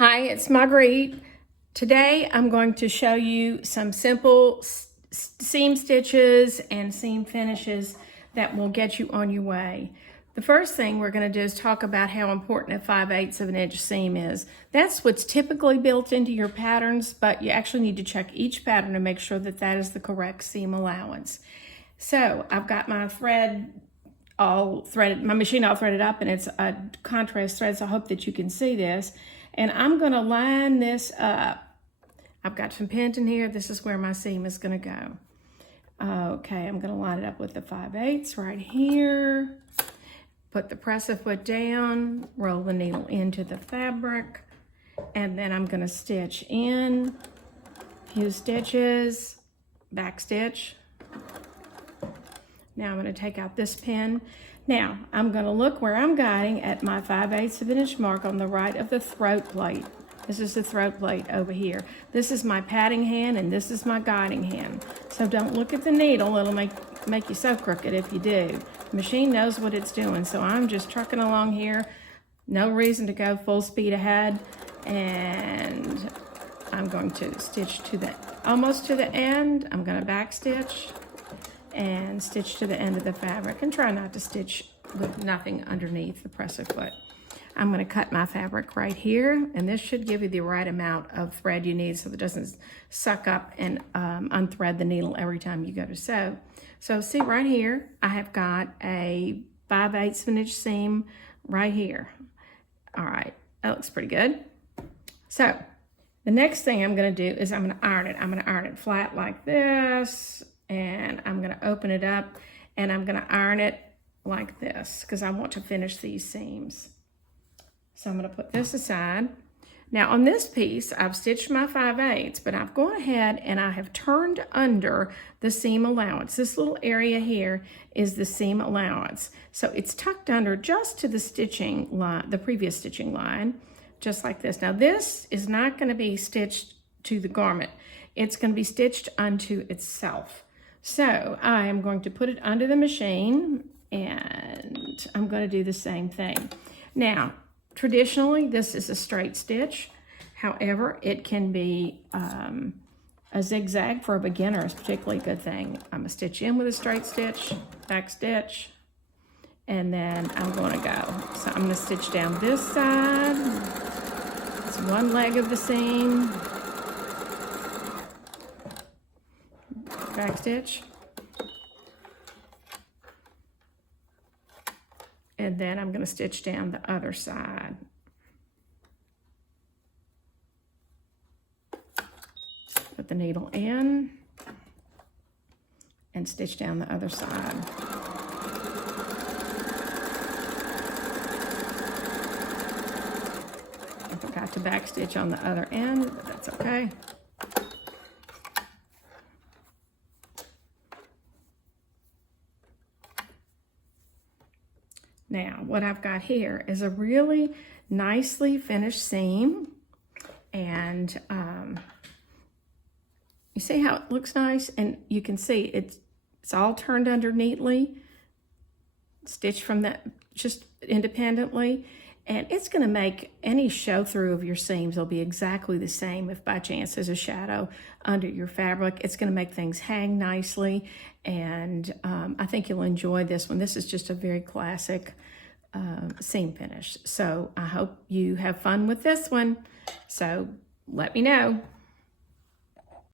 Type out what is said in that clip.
Hi, it's Marguerite. Today I'm going to show you some simple seam stitches and seam finishes that will get you on your way. The first thing we're going to do is talk about how important a 5/8 of an inch seam is. That's what's typically built into your patterns, but you actually need to check each pattern to make sure that that is the correct seam allowance. So I've got my thread all threaded, my machine all threaded up, and it's a contrast thread, so I hope that you can see this. And I'm going to line this up. I've got some pins in here. This is where my seam is going to go. Okay, I'm going to line it up with the 5/8 right here. Put the presser foot down, roll the needle into the fabric, and then I'm going to stitch in a few stitches, back stitch. Now I'm going to take out this pin. Now I'm going to look where I'm guiding at my 5/8 of an inch mark on the right of the throat plate. This is the throat plate over here. This is my padding hand and this is my guiding hand. So don't look at the needle. It'll make you so crooked if you do. The machine knows what it's doing. So I'm just trucking along here. No reason to go full speed ahead. And I'm going to stitch to the almost to the end. I'm going to back stitch and stitch to the end of the fabric, and try not to stitch with nothing underneath the presser foot. I'm going to cut my fabric right here, and this should give you the right amount of thread you need so it doesn't suck up and unthread the needle every time you go to sew. So see right here, I have got a 5/8 of an inch seam right here. All right, that looks pretty good. So the next thing I'm going to do is I'm going to iron it. I'm going to iron it flat like this, and I'm going to open it up and I'm going to iron it like this because I want to finish these seams. So I'm going to put this aside. Now on this piece, I've stitched my 5/8, but I've gone ahead and I have turned under the seam allowance. This little area here is the seam allowance. So it's tucked under just to the stitching line, the previous stitching line, just like this. Now this is not going to be stitched to the garment. It's going to be stitched unto itself. So I am going to put it under the machine, and I'm going to do the same thing. Now, traditionally, this is a straight stitch. However, it can be a zigzag for a beginner is particularly a good thing. I'm going to stitch in with a straight stitch, back stitch, and then I'm going to go. So I'm going to stitch down this side. It's one leg of the seam. Back stitch, and then I'm going to stitch down the other side. Put the needle in and stitch down the other side. I forgot to back stitch on the other end, but that's okay. Now, what I've got here is a really nicely finished seam, and you see how it looks nice, and you can see it's all turned under neatly, stitched from that just independently, and it's going to make any show through of your seams will be exactly the same. If by chance there's a shadow under your fabric, it's going to make things hang nicely, and I think you'll enjoy this one. This is just a very classic seam finish. So I hope you have fun with this one. So let me know.